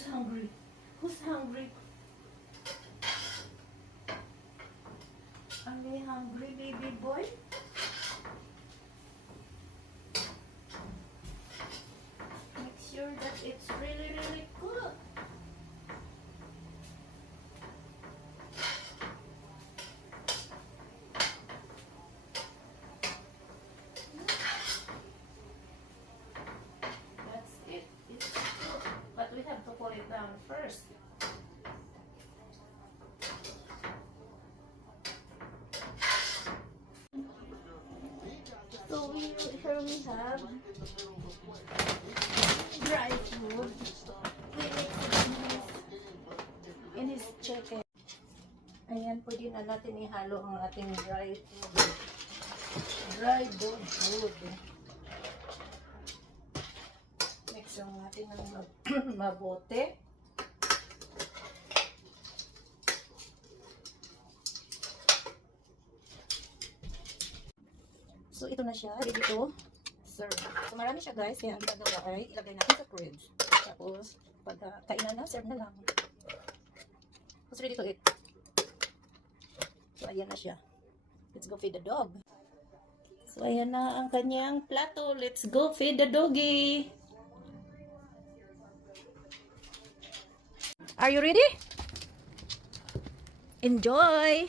Who's hungry? Who's hungry? Are you hungry, baby boy? Make sure that it's really, really cooked. That's it. It's cooked. But we have to cool it down first. So here we have dry food. We mix it in his chicken. Ayan, pwede na natin ihalo ang ating dry food. Dry dog food. Mix yung natin ng mabuti. So, ito na siya. Ready to serve. So, marami siya guys. Kaya ang ginagawa ay ilagay natin sa fridge. Tapos, pag kainan na, serve na lang. Tapos, ready to eat. So, ayan na siya. Let's go feed the dog. So, ayan na ang kanyang plato. Let's go feed the doggy. Are you ready? Enjoy!